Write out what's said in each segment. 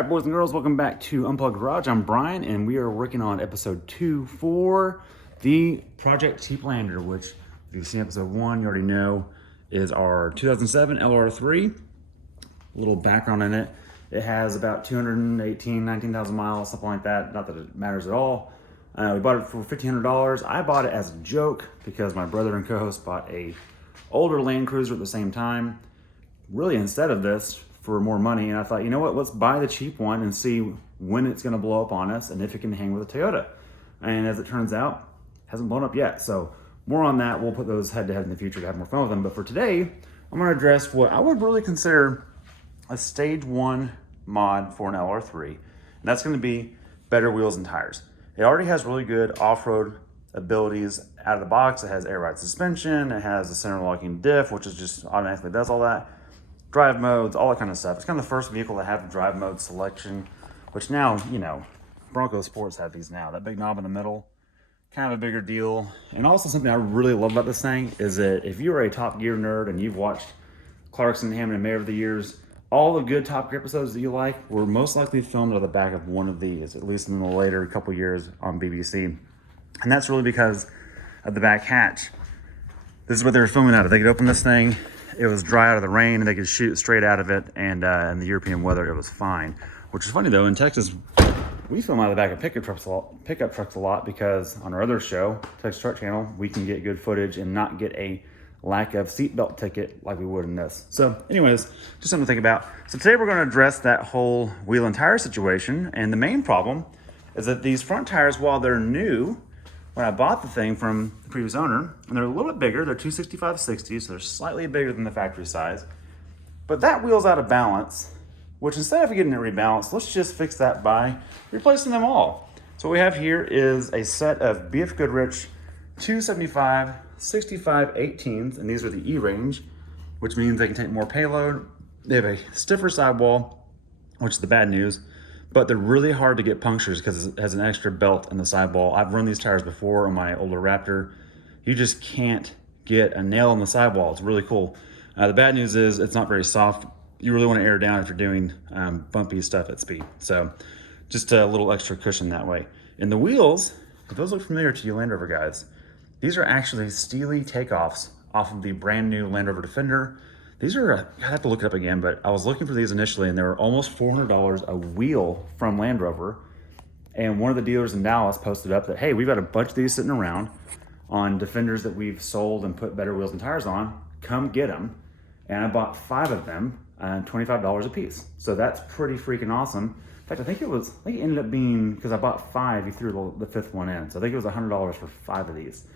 right, boys and girls, welcome back to Unplugged Garage. I'm Brian, and we are working on episode 2 for the Project Cheaplander, which, if you've seen episode 1, you already know, is our 2007 LR3. A little background in it. It has about 19,000 miles, something like that. Not that it matters at all. We bought it for $1,500. I bought it as a joke because my brother and co-host bought a older Land Cruiser at the same time. Really, instead of this, for more money, and I thought, you know what, let's buy the cheap one and see when it's going to blow up on us and if it can hang with a Toyota. And as it turns out, it hasn't blown up yet. So more on that. We'll put those head to head in the future to have more fun with them. But for today, I'm going to address what I would really consider a stage 1 mod for an LR3, and that's going to be better wheels and tires. It already has really good off-road abilities out of the box. It has air ride suspension. It has a center locking diff, which is just automatically does all that. Drive modes, all that kind of stuff. It's kind of the first vehicle to have drive mode selection, which now, you know, Bronco Sports have these now. That big knob in the middle, kind of a bigger deal. And also something I really love about this thing is that if you're a Top Gear nerd and you've watched Clarkson, Hammond, and Mayer over the years, all the good Top Gear episodes that you like were most likely filmed out of the back of one of these, at least in the later couple years on BBC. And that's really because of the back hatch. This is what they were filming out of. They could open this thing, it was dry out of the rain, and they could shoot straight out of it, and in the European weather, it was fine. Which is funny though, in Texas, we film out of the back of pickup trucks a lot because on our other show, Texas Truck Channel, we can get good footage and not get a lack of seatbelt ticket like we would in this. So anyways, just something to think about. So today we're going to address that whole wheel and tire situation, and the main problem is that these front tires, while they're new, when I bought the thing from the previous owner, and they're a little bit bigger, they're 265/60, so they're slightly bigger than the factory size, but that wheel's out of balance, which instead of getting it rebalanced, let's just fix that by replacing them all. So what we have here is a set of BF Goodrich 275/65/18s, and these are the E-range, which means they can take more payload. They have a stiffer sidewall, which is the bad news, but they're really hard to get punctures because it has an extra belt in the sidewall. I've run these tires before on my older Raptor. You just can't get a nail in the sidewall. It's really cool. The bad news is it's not very soft. You really want to air down if you're doing bumpy stuff at speed. So just a little extra cushion that way. And the wheels, if those look familiar to you Land Rover guys, these are actually Steely takeoffs off of the brand new Land Rover Defender. These are, I have to look it up again, but I was looking for these initially and they were almost $400 a wheel from Land Rover. And one of the dealers in Dallas posted up that, hey, we've got a bunch of these sitting around on Defenders that we've sold and put better wheels and tires on. Come get them. And I bought 5 of them, $25 a piece. So that's pretty freaking awesome. In fact, I think it ended up being, because I bought 5, he threw the 5th one in. So I think it was $100 for 5 of these.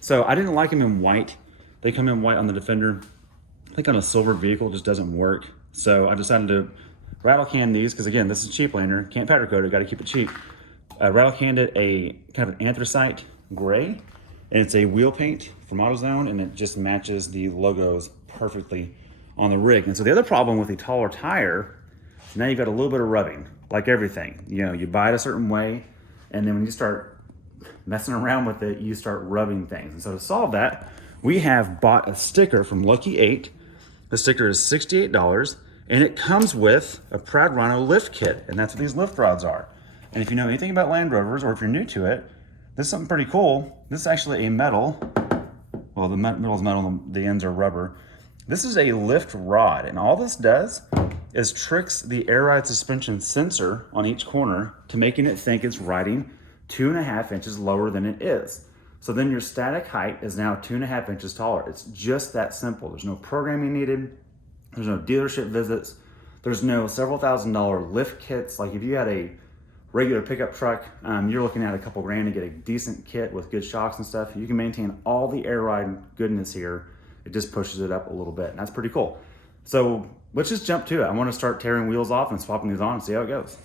So I didn't like them in white. They come in white on the Defender. I think on a silver vehicle it just doesn't work. So I decided to rattle can these, because again, this is Cheaplander, can't powder coat it, got to keep it cheap. Rattle canned it a kind of an anthracite gray, and it's a wheel paint from AutoZone, and it just matches the logos perfectly on the rig. And so the other problem with a taller tire is now you've got a little bit of rubbing, like everything. You know, you buy it a certain way, and then when you start messing around with it, you start rubbing things. And so to solve that, we have bought a sticker from Lucky 8. The sticker is $68, and it comes with a Proud Rhino lift kit, and that's what these lift rods are. And if you know anything about Land Rovers, or if you're new to it, this is something pretty cool. This is actually a metal, well, the middle is metal, the ends are rubber. This is a lift rod, and all this does is tricks the air ride suspension sensor on each corner to making it think it's riding 2.5 inches lower than it is. So then your static height is now 2.5 inches taller. It's just that simple. There's no programming needed. There's no dealership visits. There's no several $1,000s lift kits. Like if you had a regular pickup truck, you're looking at a couple grand to get a decent kit with good shocks and stuff. You can maintain all the air ride goodness here. It just pushes it up a little bit, and that's pretty cool. So let's just jump to it. I want to start tearing wheels off and swapping these on and see how it goes.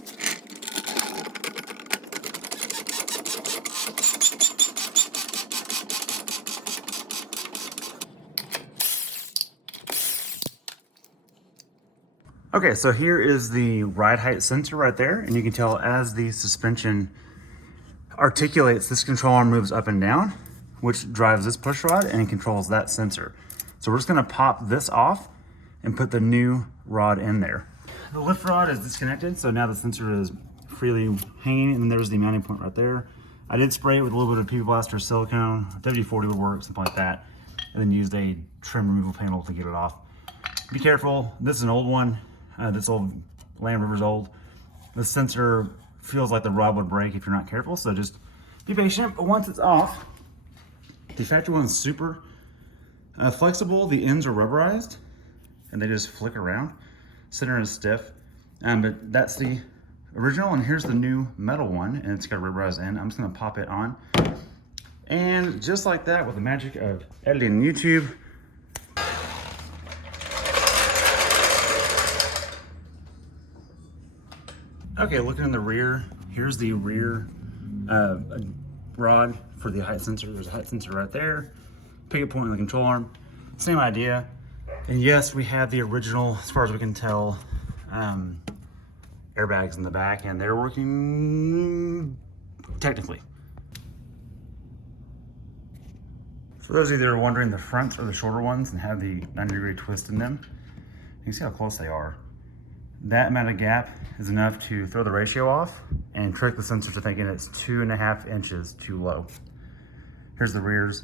Okay, so here is the ride height sensor right there, and you can tell as the suspension articulates, this control arm moves up and down, which drives this push rod and controls that sensor. So we're just gonna pop this off and put the new rod in there. the lift rod is disconnected, so now the sensor is freely hanging, and there's the mounting point right there. I did spray it with a little bit of PB Blaster silicone. WD-40 would work, something like that, and then used a trim removal panel to get it off. Be careful. This is an old one. This old Land Rover's old. The sensor feels like the rod would break if you're not careful, so just be patient. But once it's off, the factory one's super flexible. The ends are rubberized, and they just flick around. Center is stiff, but that's the original, and here's the new metal one, and it's got a rubberized end. I'm just gonna pop it on, and just like that, with the magic of editing YouTube, okay, looking in the rear, here's the rear rod for the height sensor. There's a height sensor right there. Pivot point on the control arm. Same idea. And yes, we have the original, as far as we can tell, airbags in the back, and they're working technically. For those of you that are wondering, the fronts are the shorter ones and have the 90-degree twist in them. You can see how close they are. That amount of gap is enough to throw the ratio off and trick the sensor to thinking it's 2.5 inches too low. Here's the rears.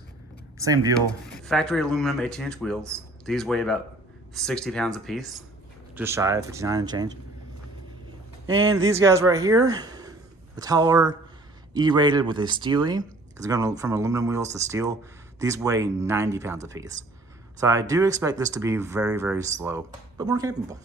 Same deal. Factory aluminum 18-inch wheels. These weigh about 60 pounds a piece, just shy of 59 and change. And these guys right here, the taller, E-rated with a steely, because they're going from aluminum wheels to steel. These weigh 90 pounds a piece. So I do expect this to be very, very slow, but more capable.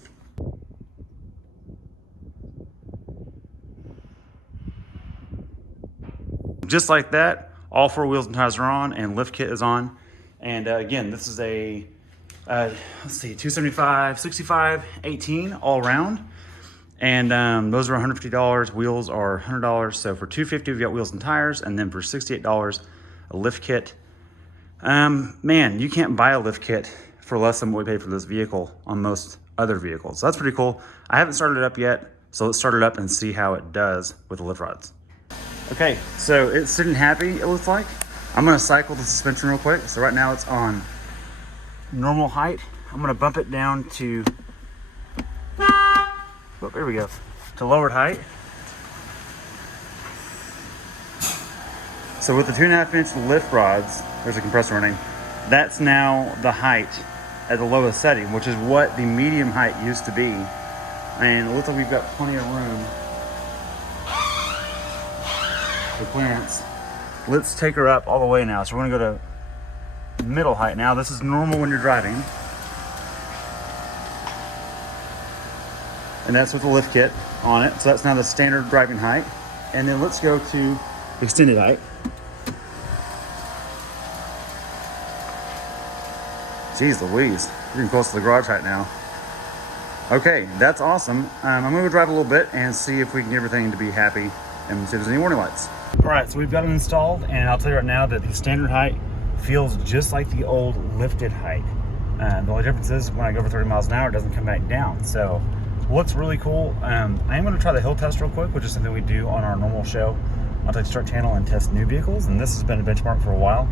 Just like that, all 4 wheels and tires are on, and lift kit is on. And again, this is a, let's see, 275, 65, 18 all around. And those are $150. Wheels are $100. So for $250, we've got wheels and tires. And then for $68, a lift kit. Man, you can't buy a lift kit for less than what we paid for this vehicle on most other vehicles. So that's pretty cool. I haven't started it up yet. So let's start it up and see how it does with the lift rods. Okay, so it's sitting happy, it looks like. I'm gonna cycle the suspension real quick. So right now it's on normal height. I'm gonna bump it down to, oh, there we go, to lowered height. So with the 2.5-inch lift rods, there's a compressor running. That's now the height at the lowest setting, which is what the medium height used to be. And it looks like we've got plenty of room for clearance. Let's take her up all the way now. So we're gonna go to middle height now. This is normal when you're driving. And that's with the lift kit on it. So that's now the standard driving height. And then let's go to extended height. Jeez Louise, we're getting close to the garage height now. Okay, that's awesome. I'm gonna go drive a little bit and see if we can get everything to be happy and see if there's any warning lights. All right, so we've got it installed, and I'll tell you right now that the standard height feels just like the old lifted height. The only difference is when I go over 30 miles an hour, it doesn't come back down. So what's really cool, I am gonna try the hill test real quick, which is something we do on our normal show on the Start channel and test new vehicles, and this has been a benchmark for a while.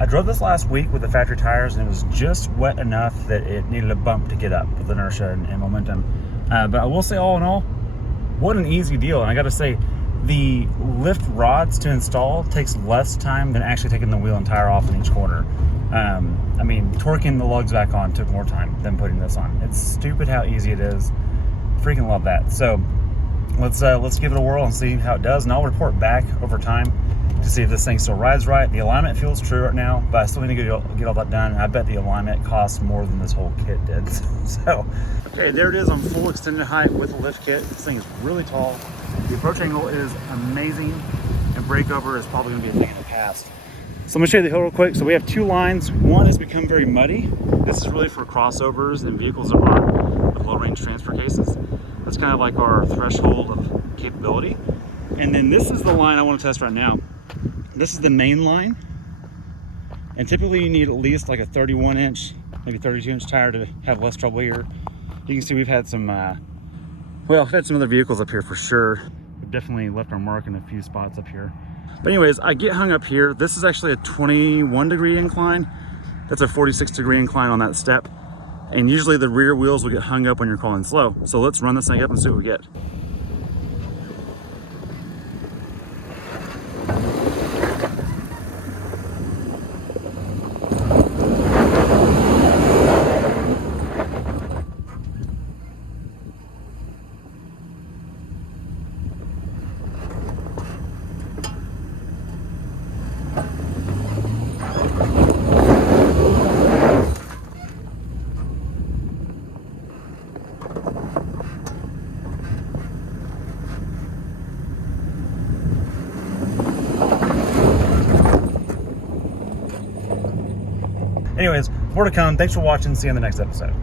I drove this last week with the factory tires, and it was just wet enough that it needed a bump to get up with inertia and momentum. But I will say, all in all, what an easy deal. And I gotta say, the lift rods to install takes less time than actually taking the wheel and tire off in each corner. I mean, torquing the lugs back on took more time than putting this on. It's stupid how easy it is. Freaking love that. So let's give it a whirl and see how it does, and I'll report back over time to see if this thing still rides right. The alignment feels true right now, but I still need to get all that done. I bet the alignment costs more than this whole kit did. So, okay, there it is on full extended height with the lift kit. This thing is really tall. The approach angle is amazing, and breakover is probably gonna be a thing in the past. So I'm gonna show you the hill real quick. So we have 2 lines. One has become very muddy. This is really for crossovers and vehicles that aren't with low range transfer cases. That's kind of like our threshold of capability. And then this is the line I want to test right now. This is the main line. And typically you need at least like a 31-inch, maybe 32-inch tire to have less trouble here. You can see we've had some, well, we've had some other vehicles up here for sure. We've definitely left our mark in a few spots up here. But anyways, I get hung up here. This is actually a 21-degree incline. That's a 46-degree incline on that step. and usually the rear wheels will get hung up when you're crawling slow. So let's run this thing up and see what we get. Anyways, more to come. Thanks for watching. See you in the next episode.